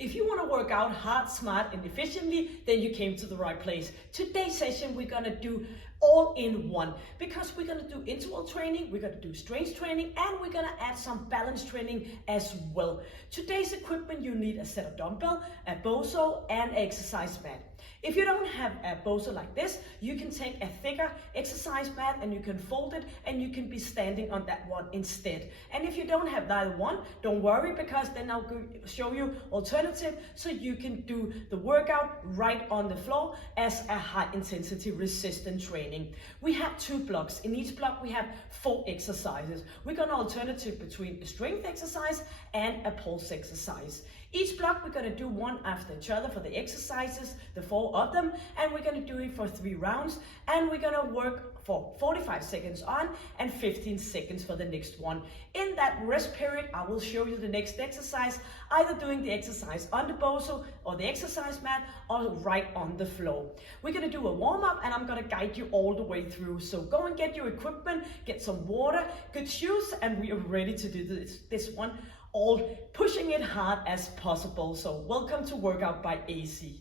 If you want to work out hard, smart, and efficiently, then you came to the right place. Today's session, we're going to do all in one because we're going to do interval training, we're going to do strength training, and we're going to add some balance training as well. Today's equipment, you need a set of dumbbell, a Bosu, and an exercise mat. If you don't have a Bosu like this, you can take a thicker exercise mat and you can fold it and you can be standing on that one instead. And if you don't have neither one, don't worry, because then I'll show you alternative so you can do the workout right on the floor as a high intensity resistant training. We have 2 blocks. In each block we have 4 exercises. We're going to alternative between a strength exercise and a pulse exercise. Each block we're going to do one after each other for the exercises, the 4 of them, and we're going to do it for 3 rounds, and we're going to work for 45 seconds on and 15 seconds for the next one. In that rest period, I will show you the next exercise, either doing the exercise on the Bosu or the exercise mat or right on the floor. We're going to do a warm-up and I'm going to guide you all the way through. So go and get your equipment, get some water, good shoes, and we are ready to do this one, all pushing it hard as possible. So welcome to Workout by AC.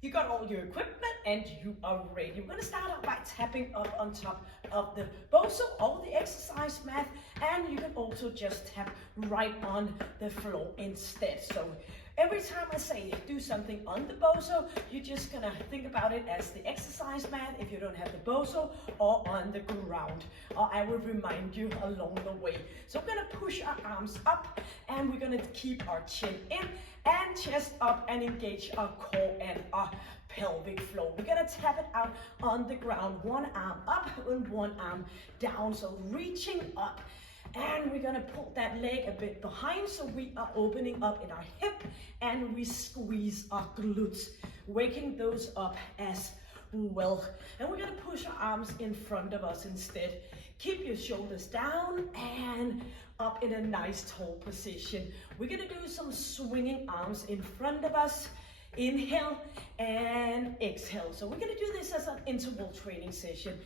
You got all your equipment and you are ready. We're going to start out by tapping up on top of the Bosu or the exercise mat, and you can also just tap right on the floor instead. So every time I say do something on the Bosu, you're just gonna think about it as the exercise mat if you don't have the Bosu, or on the ground. Or I will remind you along the way. So we're gonna push our arms up and we're gonna keep our chin in and chest up and engage our core and our pelvic floor. We're gonna tap it out on the ground, one arm up and one arm down. So reaching up. And we're gonna pull that leg a bit behind, so we are opening up in our hip and we squeeze our glutes, waking those up as well. And we're gonna push our arms in front of us instead. Keep your shoulders down and up in a nice tall position. We're gonna do some swinging arms in front of us. Inhale and exhale. So we're gonna do this as an interval training session.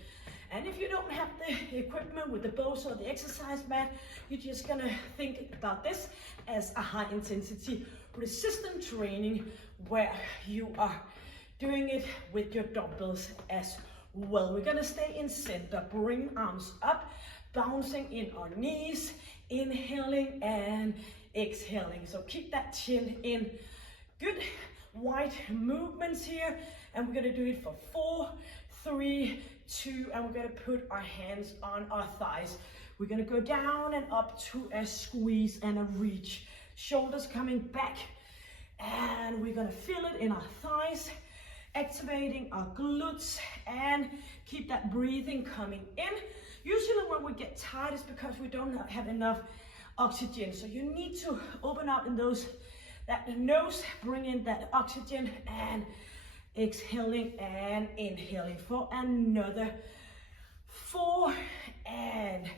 And if you don't have the equipment with the Bosu or the exercise mat, you're just gonna think about this as a high intensity resistant training where you are doing it with your dumbbells as well. We're gonna stay in center, bring arms up, bouncing in our knees, inhaling and exhaling. So keep that chin in. Good wide movements here, and we're gonna do it for 4, 3, 2, and we're gonna put our hands on our thighs. We're gonna go down and up to a squeeze and a reach. Shoulders coming back, and we're gonna feel it in our thighs, activating our glutes, and keep that breathing coming in. Usually when we get tired, it's because we don't have enough oxygen. So you need to open up in that nose, bring in that oxygen, and exhaling and inhaling for another 4 and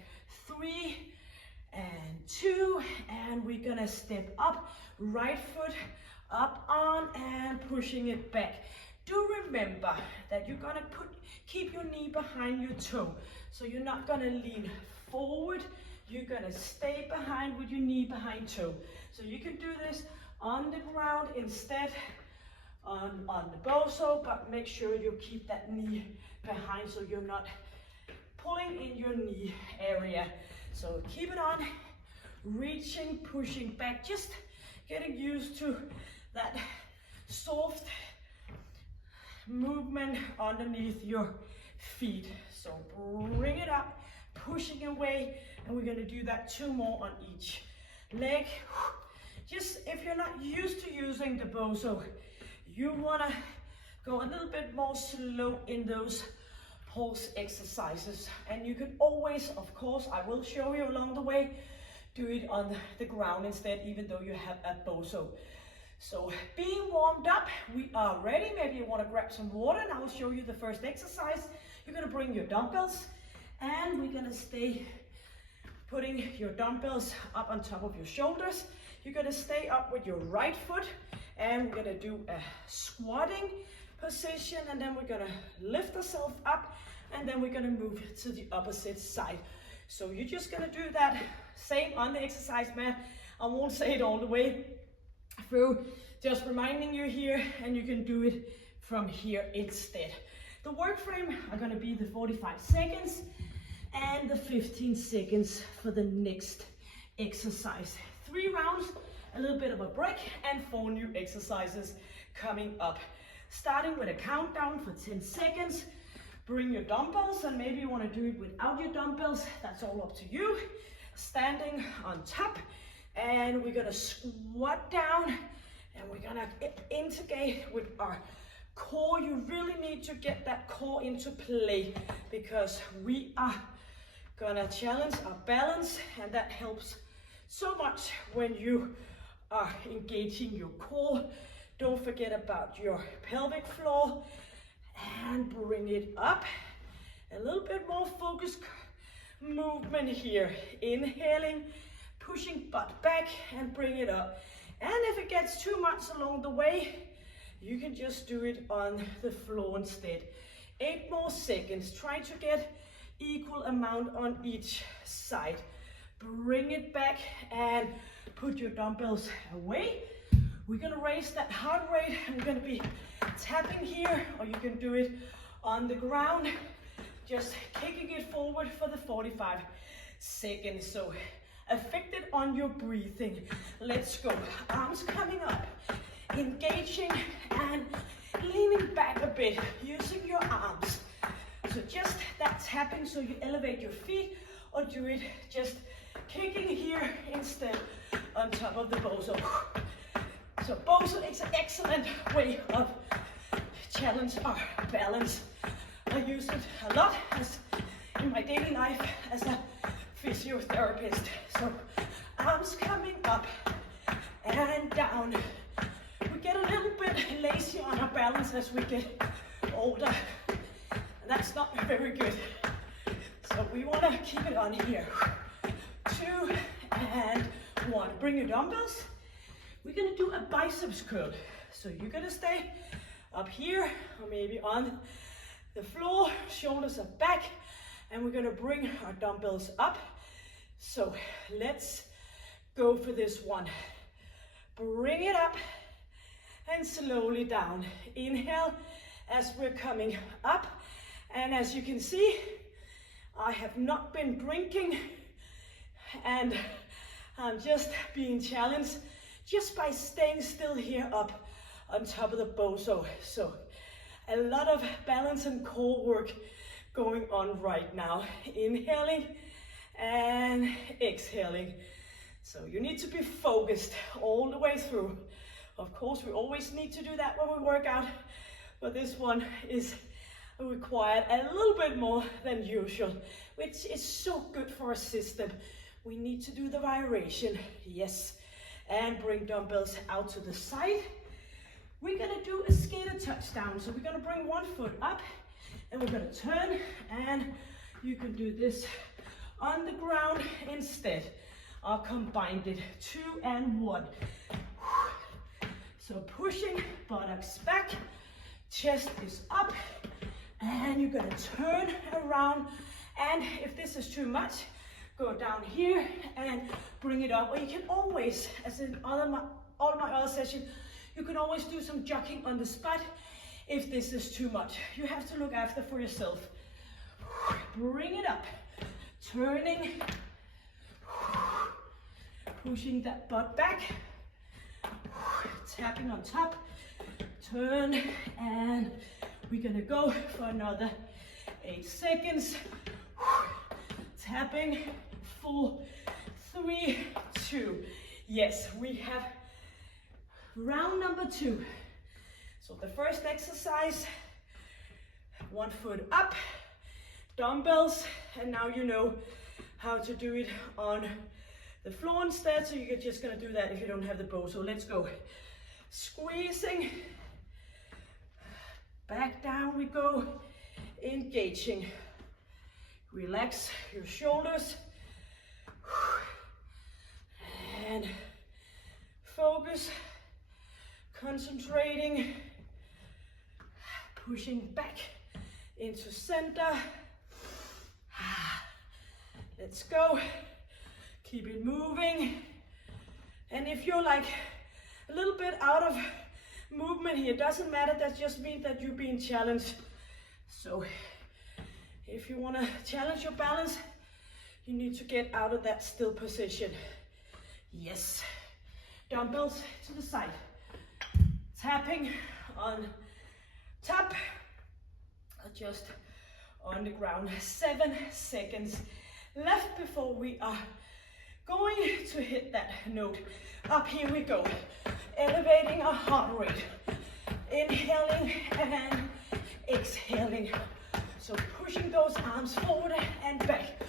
3 and 2, and we're gonna step up, right foot up on and pushing it back. Do remember that you're gonna keep your knee behind your toe, so you're not gonna lean forward, you're gonna stay behind with your knee behind toe. So you can do this on the ground instead on the Bosu, but make sure you keep that knee behind so you're not pulling in your knee area. So keep it on, reaching, pushing back, just getting used to that soft movement underneath your feet. So bring it up, pushing away, and we're gonna do that 2 more on each leg. Just if you're not used to using the Bosu, you wanna go a little bit more slow in those pulse exercises. And you can always, of course, I will show you along the way, do it on the ground instead, even though you have a Bosu. So being warmed up, we are ready. Maybe you wanna grab some water, and I will show you the first exercise. You're gonna bring your dumbbells, and we're gonna stay putting your dumbbells up on top of your shoulders. You're gonna stay up with your right foot, and we're gonna do a squatting position, and then we're gonna lift ourselves up, and then we're gonna move to the opposite side. So you're just gonna do that same on the exercise mat. I won't say it all the way, through. Just reminding you here, and you can do it from here instead. The work frame are going to be the 45 seconds and the 15 seconds for the next exercise. 3 rounds, a little bit of a break, and 4 new exercises coming up. Starting with a countdown for 10 seconds. Bring your dumbbells, and maybe you want to do it without your dumbbells. That's all up to you. Standing on top, and we're going to squat down, and we're going to integrate with our core. You really need to get that core into play because we are gonna challenge our balance, and that helps so much when you are engaging your core. Don't forget about your pelvic floor, and bring it up. A little bit more focused movement here. Inhaling, pushing butt back, and bring it up. And if it gets too much along the way, you can just do it on the floor instead. 8 more seconds. Try to get equal amount on each side. Bring it back and put your dumbbells away. We're gonna raise that heart rate. I'm gonna be tapping here, or you can do it on the ground. Just kicking it forward for the 45 seconds. So affect it on your breathing. Let's go. Arms coming up. Engaging and leaning back a bit, using your arms. So just that tapping, so you elevate your feet, or do it just kicking here instead on top of the Bosu. So Bosu is an excellent way of challenge our balance. I use it a lot in my daily life as a physiotherapist. So arms coming up and down. We get a little bit lazy on our balance as we get older, and that's not very good. So we want to keep it on here. 2 and 1. Bring your dumbbells. We're going to do a biceps curl. So you're going to stay up here, or maybe on the floor. Shoulders are back, and we're going to bring our dumbbells up. So let's go for this one. Bring it up and slowly down. Inhale as we're coming up. And as you can see, I have not been drinking, and I'm just being challenged just by staying still here up on top of the Bosu. So a lot of balance and core work going on right now. Inhaling and exhaling. So you need to be focused all the way through. Of course, we always need to do that when we work out, but this one is required a little bit more than usual, which is so good for our system. We need to do the variation, yes, and bring dumbbells out to the side. We're gonna do a skater touchdown. So we're gonna bring one foot up, and we're gonna turn, and you can do this on the ground instead. I'll combine it. 2 and 1. So pushing, buttocks back, chest is up, and you're gonna turn around. And if this is too much, go down here and bring it up. Or you can always, as in all my other sessions, you can always do some jogging on the spot if this is too much. You have to look after for yourself. Bring it up, turning, pushing that butt back, tapping on top, turn, and we're gonna go for another 8 seconds. Tapping, 4, 3, 2. Yes, we have round number 2. So the first exercise, 1 foot up, dumbbells, and now you know how to do it on the floor instead, so you're just gonna do that if you don't have the bow. So let's go. Squeezing, back down we go, engaging. Relax your shoulders, and focus, concentrating, pushing back into center. Let's go. Keep it moving. And if you're like a little bit out of movement here. Doesn't matter, that just means that you're being challenged. So if you want to challenge your balance, you need to get out of that still position. Yes. Dumbbells to the side. Tapping on top, just on the ground. 7 seconds left before we are going to hit that note. Up, here we go. Elevating our heart rate. Inhaling and exhaling. So pushing those arms forward and back.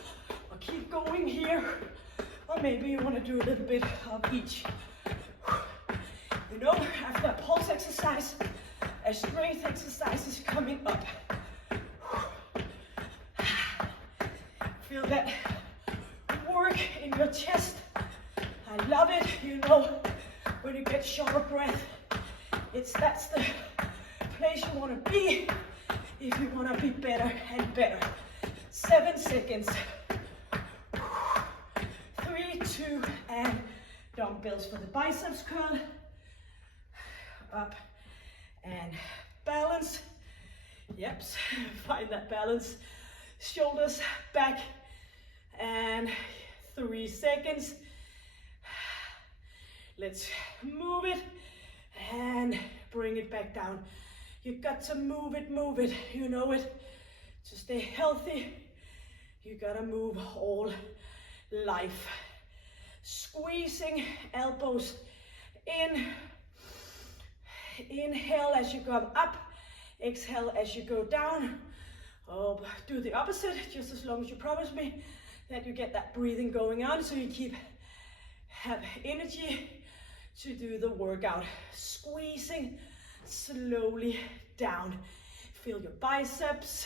Or keep going here. Or maybe you want to do a little bit of each. You know, after a pulse exercise, a strength exercise is coming up. Feel that work in your chest. I love it. You know, when you get short of breath, that's the place you want to be if you want to be better and better. 7 seconds. 3, 2, and dumbbells for the biceps curl. Up and balance. Yep, find that balance. Shoulders back, and 3 seconds. Let's move it and bring it back down. You got to move it, you know it. To stay healthy, you gotta move all life. Squeezing elbows in. Inhale as you come up, exhale as you go down. Oh, do the opposite, just as long as you promise me that you get that breathing going on, so you have energy to do the workout. Squeezing slowly down. Feel your biceps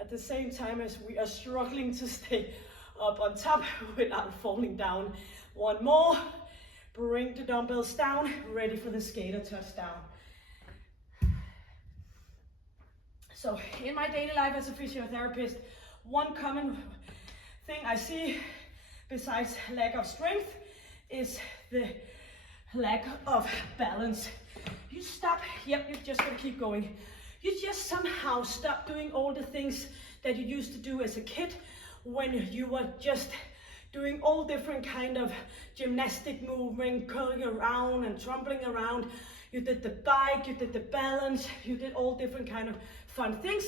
at the same time as we are struggling to stay up on top without falling down. One more. Bring the dumbbells down, ready for the skater touchdown. So in my daily life as a physiotherapist, one common thing I see besides lack of strength is the lack of balance. You stop, yep, you're just gonna keep going. You just somehow stop doing all the things that you used to do as a kid when you were just doing all different kind of gymnastic movement, curling around and tumbling around. You did the bike, you did the balance, you did all different kind of fun things.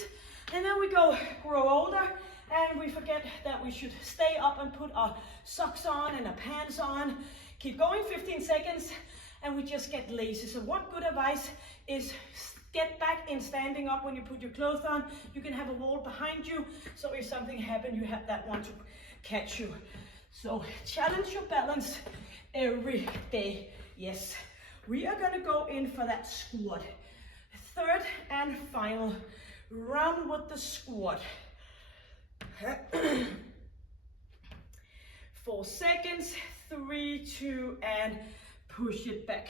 And then we grow older and we forget that we should stay up and put our socks on and our pants on. Keep going, 15 seconds, and we just get lazy. So one good advice is get back in standing up when you put your clothes on. You can have a wall behind you, so if something happens, you have that one to catch you. So challenge your balance every day. Yes, we are gonna go in for that squat. Third and final round with the squat. 4 seconds, 3, 2, and push it back.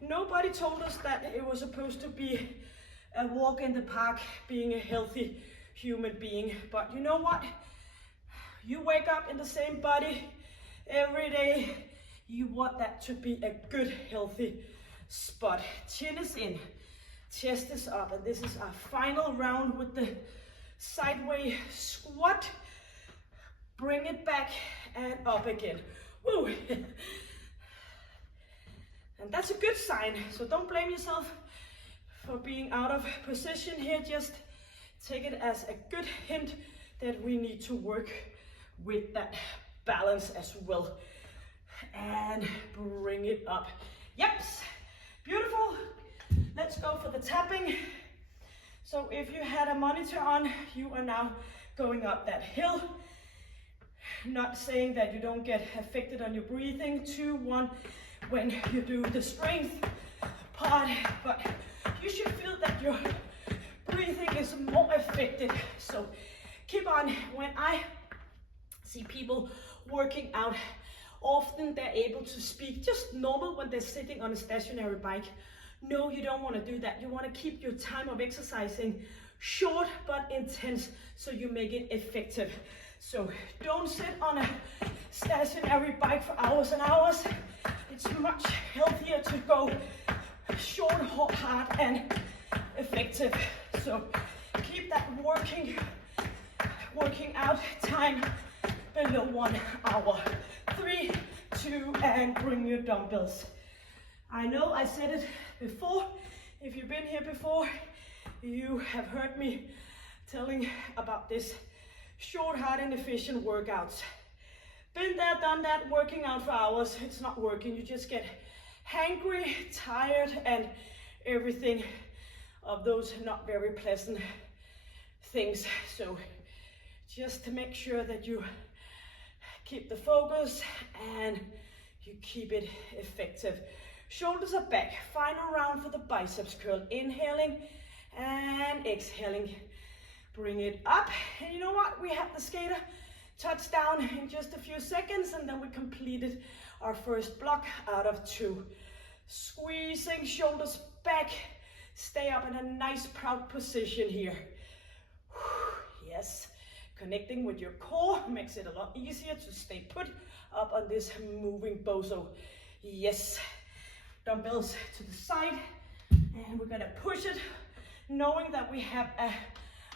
Nobody told us that it was supposed to be a walk in the park, being a healthy human being. But you know what? You wake up in the same body every day. You want that to be a good, healthy spot. Chin is in, chest is up, and this is our final round with the sideways squat. Bring it back and up again. Woo! And that's a good sign, so don't blame yourself for being out of position here. Just take it as a good hint that we need to work with that balance as well. And bring it up. Yep, beautiful. Let's go for the tapping. So if you had a monitor on, you are now going up that hill. Not saying that you don't get affected on your breathing. 2, 1, when you do the strength part, but you should feel that your breathing is more affected. So keep on. When I see people working out, often they're able to speak just normal when they're sitting on a stationary bike. No, you don't want to do that. You want to keep your time of exercising short but intense, so you make it effective. So don't sit on a stationary bike for hours and hours. It's much healthier to go short, hard, and effective. So keep that working out time below 1 hour. 3, 2, and bring your dumbbells. I know I said it before. If you've been here before, you have heard me telling about this short, hard, and efficient workouts. Been there, done that, working out for hours. It's not working. You just get hangry, tired, and everything of those not very pleasant things. So just to make sure that you keep the focus and you keep it effective. Shoulders are back. Final round for the biceps curl. Inhaling and exhaling. Bring it up. And you know what? We have the skater touch down in just a few seconds, and then we completed our first block out of 2. Squeezing shoulders back. Stay up in a nice proud position here. Yes. Connecting with your core makes it a lot easier to stay put up on this moving bosu. Yes. Dumbbells to the side, and we're gonna push it, knowing that we have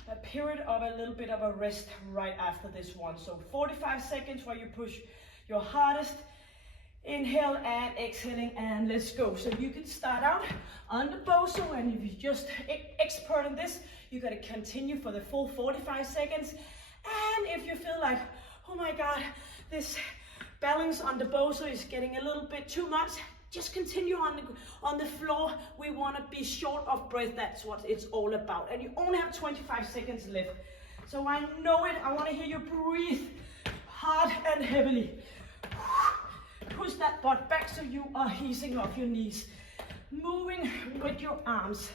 a period of a little bit of a rest right after this one. So 45 seconds where you push your hardest. Inhale and exhaling, and let's go. So you can start out on the bosu, and if you're just expert in this, you gotta continue for the full 45 seconds. And if you feel like, oh my God, this balance on the bosu is getting a little bit too much, just continue on the floor. We want to be short of breath. That's what it's all about. And you only have 25 seconds left. So I know it. I want to hear you breathe hard and heavily. Push that butt back so you are easing off your knees. Moving with your arms.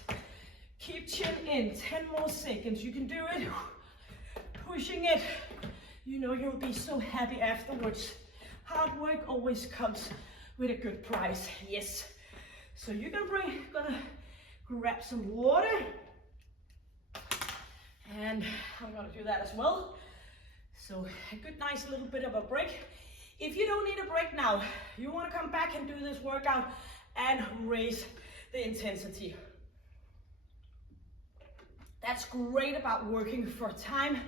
Keep chin in. 10 more seconds. You can do it. Pushing it. You know you'll be so happy afterwards. Hard work always comes with a good price. Yes. So you're gonna grab some water, and I'm gonna do that as well. So a good, nice little bit of a break. If you don't need a break now, you want to come back and do this workout and raise the intensity. That's great about working for time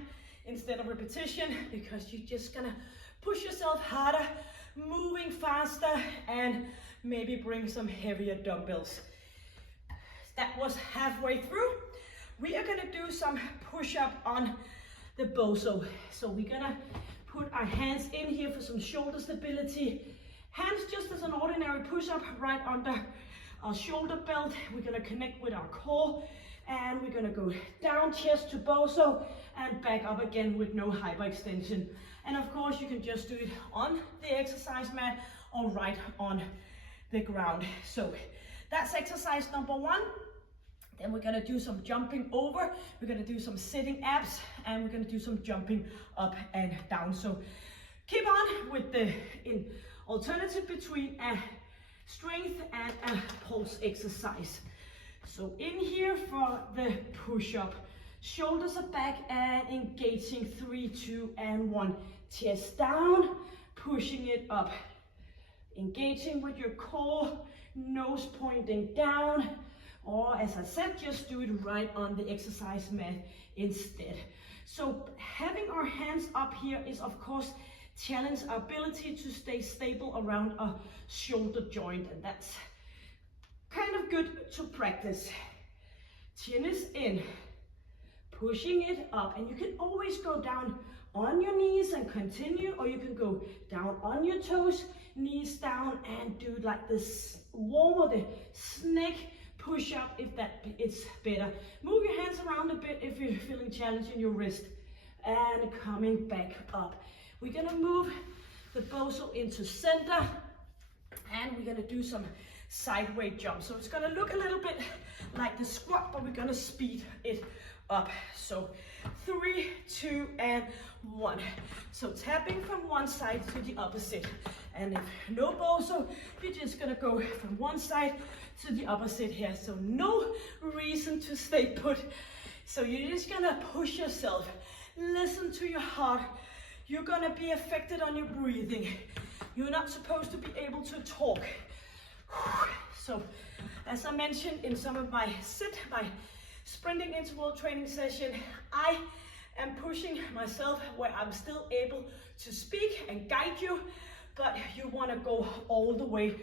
instead of repetition, because you're just gonna push yourself harder, moving faster, and maybe bring some heavier dumbbells. That was halfway through. We are gonna do some push-up on the bosu. So we're gonna put our hands in here for some shoulder stability. Hands just as an ordinary push-up right under our shoulder belt. We're gonna connect with our core, and we're gonna go down, chest to bosu, and back up again with no hyperextension. And of course, you can just do it on the exercise mat or right on the ground. So that's exercise number 1. Then we're gonna do some jumping over. We're gonna do some sitting abs, and we're gonna do some jumping up and down. So keep on with the alternative between a strength and a pulse exercise. So in here for the push-up, shoulders are back and engaging. 3, 2, and 1. Chest down, pushing it up. Engaging with your core, nose pointing down. Or as I said, just do it right on the exercise mat instead. So having our hands up here is of course challenge our ability to stay stable around a shoulder joint, and that's kind of good to practice. Chin is in, pushing it up, and you can always go down on your knees and continue, or you can go down on your toes, knees down, and do like this warm or the snake push up if that is better. Move your hands around a bit if you're feeling challenged in your wrist, and coming back up. We're gonna move the bosu into center, and we're gonna do some sideways jump. So it's gonna look a little bit like the squat, but we're gonna speed it up. So 3, 2, and 1. So tapping from one side to the opposite. And if no bosu, you're just gonna go from one side to the opposite here. So no reason to stay put. So you're just gonna push yourself. Listen to your heart. you're gonna be affected on your breathing. You're not supposed to be able to talk. So, as I mentioned in some of my sprinting interval training session, I am pushing myself where I'm still able to speak and guide you, but you want to go all the way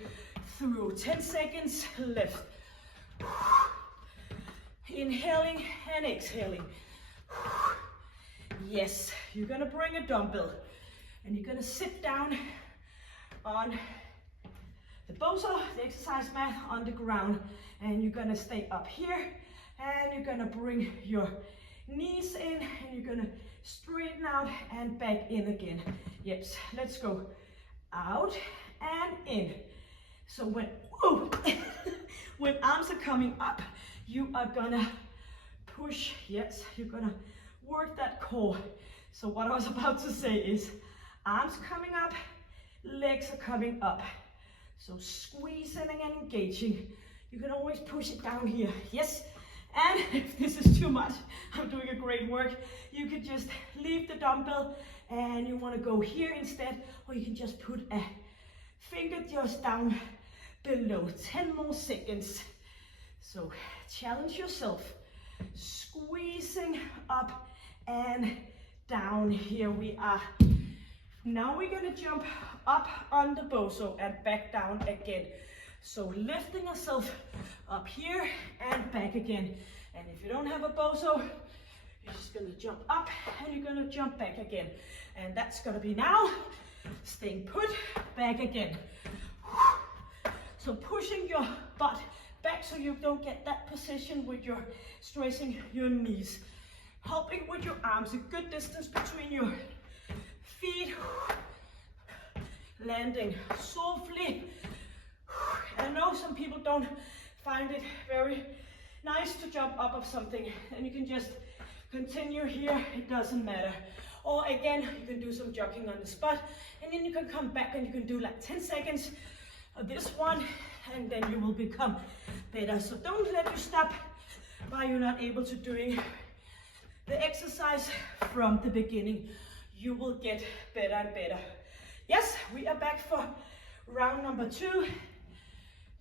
through. 10 seconds left. Inhaling and exhaling. Yes, you're gonna bring a dumbbell and you're gonna sit down on the Bosu, the exercise mat, on the ground, and you're gonna stay up here and you're gonna bring your knees in and you're gonna straighten out and back in again. Yes, let's go out and in. So when when arms are coming up, you are gonna push. Yes, you're gonna work that core. So what I was about to say is arms coming up, legs are coming up. So squeezing and engaging. You can always push it down here. Yes. And if this is too much, I'm doing a great work, you could just leave the dumbbell and you want to go here instead, or you can just put a finger just down below. 10 more seconds. So challenge yourself. Squeezing up and down. Here we are. Now we're going to jump up on the Bosu and back down again. So lifting ourselves up here and back again. And if you don't have a Bosu, you're just gonna jump up and you're gonna jump back again. And that's gonna be now, staying put, back again. So pushing your butt back so you don't get that position with your stressing your knees. Helping with your arms, a good distance between your feet. Landing softly. I know some people don't find it very nice to jump up of something, and you can just continue here, it doesn't matter. Or again, you can do some jogging on the spot, and then you can come back and you can do like 10 seconds of this one, and then you will become better. So don't let you stop by you're not able to doing the exercise from the beginning. You will get better and better. Yes, we are back for round number 2.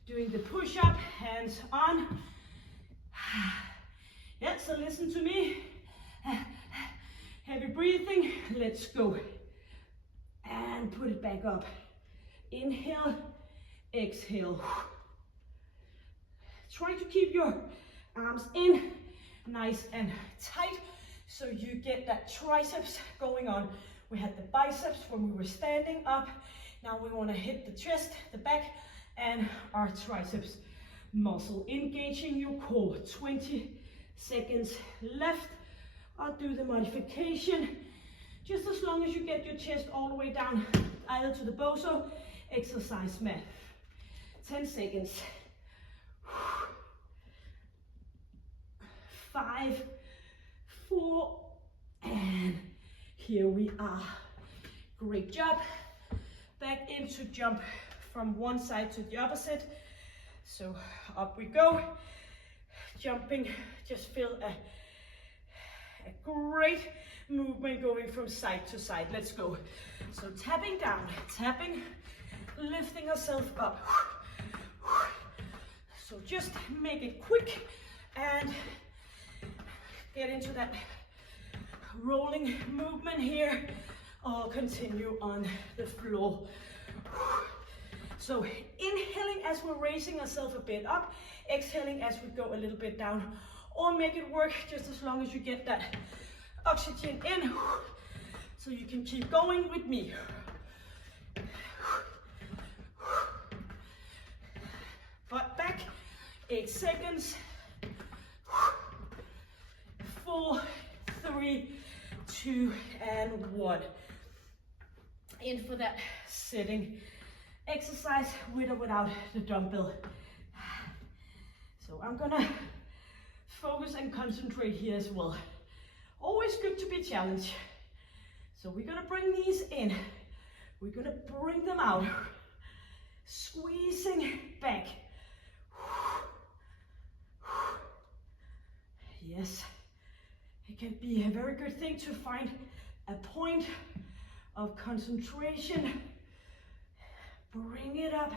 Doing the push-up, hands on. Yeah, so listen to me. Heavy breathing, let's go. And put it back up. Inhale, exhale. Try to keep your arms in, nice and tight, so you get that triceps going on. We had the biceps when we were standing up. Now we want to hit the chest, the back, and our triceps muscle. Engaging your core. 20 seconds left. I'll do the modification just as long as you get your chest all the way down, either to the Bosu exercise mat. 10 seconds. 5, 4, and here we are. Great job. Back into jump from one side to the opposite. So up we go. Jumping, just feel a great movement going from side to side. Let's go. So tapping down, tapping, lifting ourselves up. So just make it quick and get into that rolling movement here, or continue on the floor. So inhaling as we're raising ourselves a bit up, exhaling as we go a little bit down, or make it work just as long as you get that oxygen in, so you can keep going with me. Butt back, 8 seconds. 4, 3, 2, and 1. In for that sitting exercise with or without the dumbbell. So I'm gonna focus and concentrate here as well. Always good to be challenged. So we're gonna bring these in. We're gonna bring them out. Squeezing back. Yes. It can be a very good thing to find a point of concentration. Bring it up,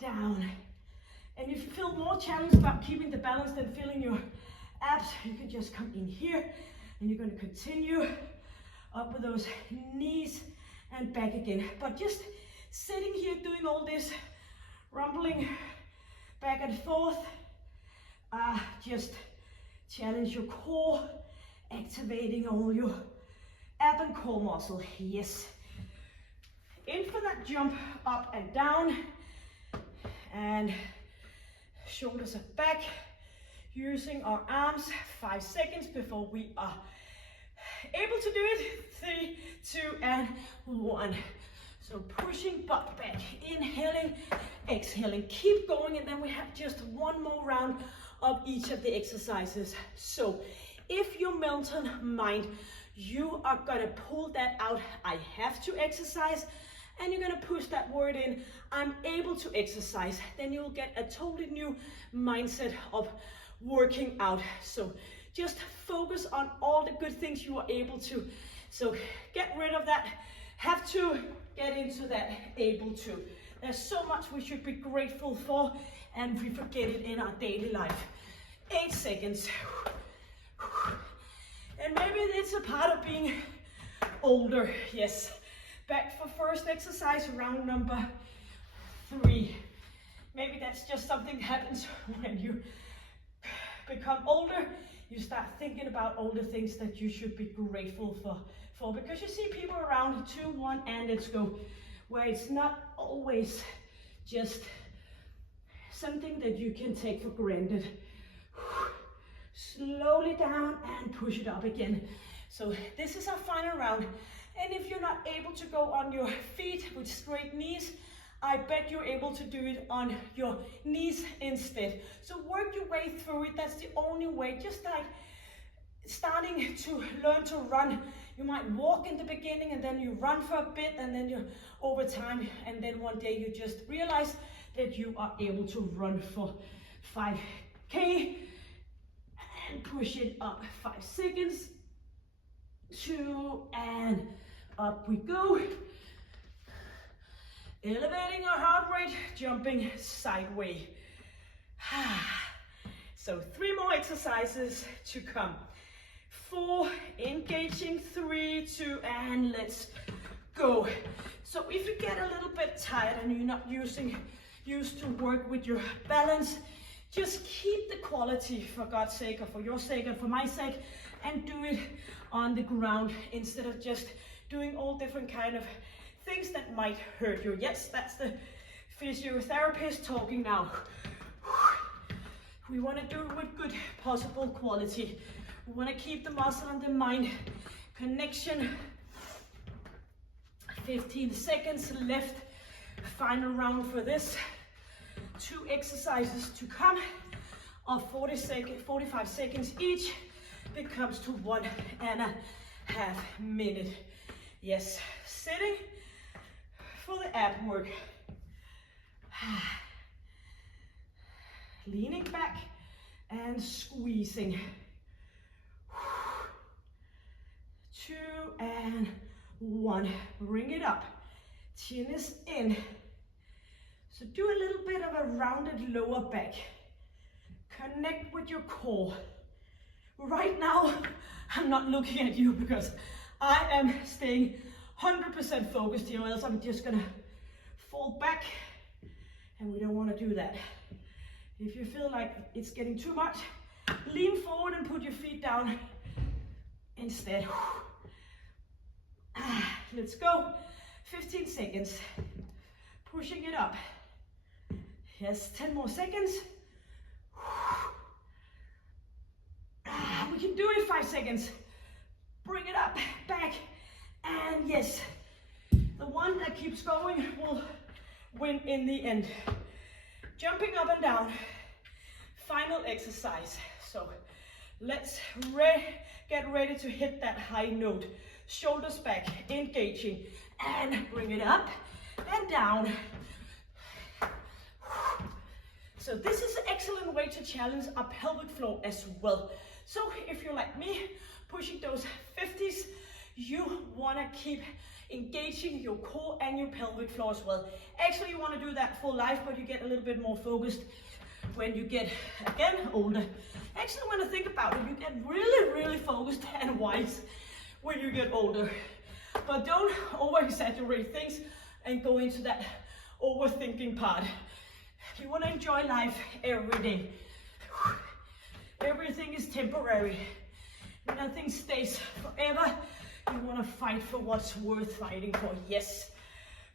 down. And if you feel more challenged about keeping the balance than feeling your abs, you can just come in here and you're going to continue up with those knees and back again. But just sitting here doing all this, rumbling back and forth, just challenge your core, activating all your ab and core muscle. Yes. In for that jump up and down, and shoulders are back, using our arms. 5 seconds before we are able to do it. 3, 2, and 1. So pushing butt back, inhaling, exhaling, keep going, and then we have just one more round of each of the exercises. So if your mental mind, you are gonna pull that out, I have to exercise, and you're gonna push that word in, I'm able to exercise, then you'll get a totally new mindset of working out. So just focus on all the good things you are able to. So get rid of that have to, get into that able to. There's so much we should be grateful for, and we forget it in our daily life. 8 seconds. And maybe it's a part of being older. Yes. Back for first exercise, round number 3. Maybe that's just something that happens when you become older. You start thinking about all the things that you should be grateful for, because you see people around 2, 1, and let's go, where it's not always just something that you can take for granted. Slowly down and push it up again. So this is our final round. And if you're not able to go on your feet with straight knees, I bet you're able to do it on your knees instead. So work your way through it. That's the only way. Just like starting to learn to run. You might walk in the beginning and then you run for a bit, and then you over time, and then one day you just realize that you are able to run for 5K and push it up. 5 seconds. 2, and up we go. Elevating our heart rate, jumping sideways. So 3 more exercises to come. 4, engaging, 3, 2, and let's go. So if you get a little bit tired and you're not used to work with your balance, just keep the quality, for God's sake, or for your sake, and for my sake, and do it on the ground instead of just doing all different kind of things that might hurt you. Yes, that's the physiotherapist talking now. We want to do it with good possible quality. We want to keep the muscle and the mind connection. 15 seconds left. Final round for this. 2 exercises to come of 45 seconds each. It comes to 1.5 minutes. Yes, sitting for the ab work. Leaning back and squeezing. 2 and 1. Bring it up. Chin is in. So do a little bit of a rounded lower back. Connect with your core. Right now, I'm not looking at you because I am staying 100% focused here, or else I'm just gonna fall back, and we don't want to do that. If you feel like it's getting too much, lean forward and put your feet down instead. Let's go. 15 seconds. Pushing it up. Yes, 10 more seconds. We can do it. 5 seconds. Bring it up, back, and yes, the one that keeps going will win in the end. Jumping up and down. Final exercise. So let's get ready to hit that high note. Shoulders back, engaging, and bring it up and down. So this is an excellent way to challenge our pelvic floor as well. So if you're like me, pushing those 50s, you want to keep engaging your core and your pelvic floor as well. Actually, you want to do that for life, but you get a little bit more focused when you get, again, older. Actually, when I think about it, you get really, really focused and wise when you get older. But don't over-exaggerate things and go into that overthinking part. You want to enjoy life every day. Everything is temporary. Nothing stays forever. You want to fight for what's worth fighting for. Yes.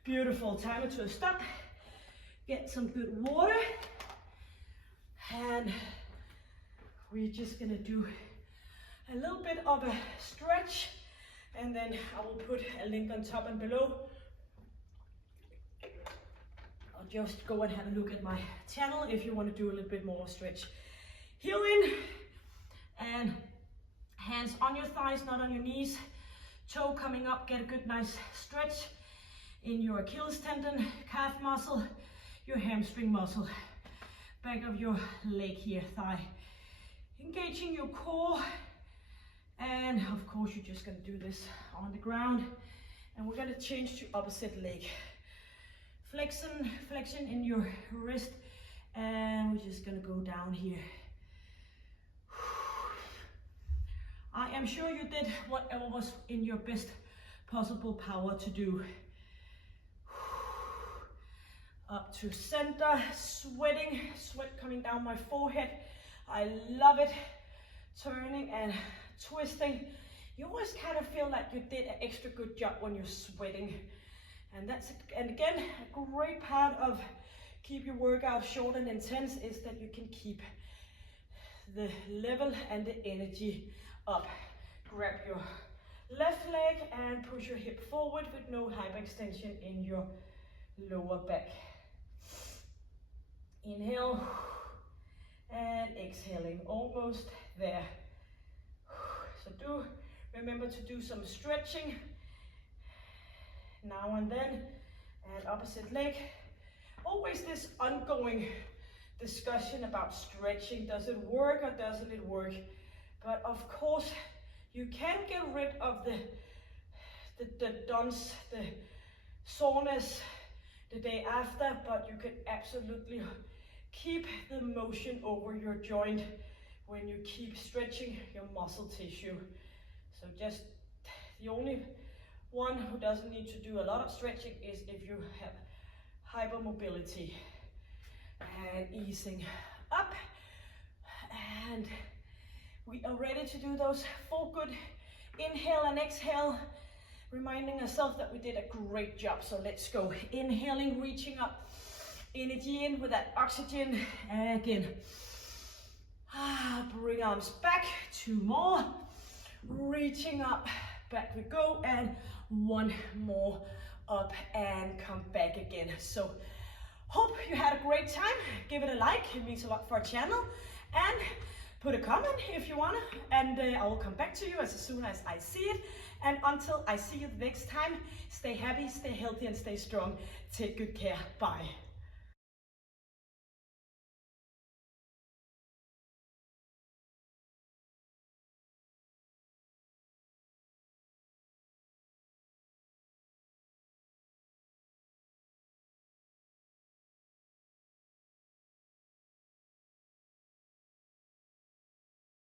Beautiful. Time to stop. Get some good water. And we're just going to do a little bit of a stretch. And then I will put a link on top and below. I'll just go and have a look at my channel if you want to do a little bit more stretch. Heel in and hands on your thighs, not on your knees. Toe coming up, get a good nice stretch in your Achilles tendon, calf muscle, your hamstring muscle, back of your leg here, thigh. Engaging your core, and of course you're just going to do this on the ground, and we're going to change to opposite leg. Flexion in your wrist, and we're just going to go down here. I am sure you did whatever was in your best possible power to do. Up to center, sweating, sweat coming down my forehead. I love it. Turning and twisting. You always kind of feel like you did an extra good job when you're sweating. And again, a great part of keep your workout short and intense is that you can keep the level and the energy up. Grab your left leg and push your hip forward with no hyperextension in your lower back. Inhale and exhaling, almost there. So do remember to do some stretching now and then, and opposite leg. Always this ongoing discussion about stretching. Does it work or doesn't it work? But of course, you can get rid of the dunce, the soreness the day after, but you can absolutely keep the motion over your joint when you keep stretching your muscle tissue. So just the only one who doesn't need to do a lot of stretching is if you have hypermobility. And easing up, and we are ready to do those 4 good inhale and exhale, reminding ourselves that we did a great job. So let's go. Inhaling, reaching up, energy in with that oxygen. Again, bring arms back, 2 more, reaching up, back we go, and 1 more, up and come back again. So hope you had a great time. Give it a like, it means a lot for our channel, and put a comment if you wanna, and I will come back to you as soon as I see it. And until I see you the next time, stay happy, stay healthy, and stay strong. Take good care. Bye.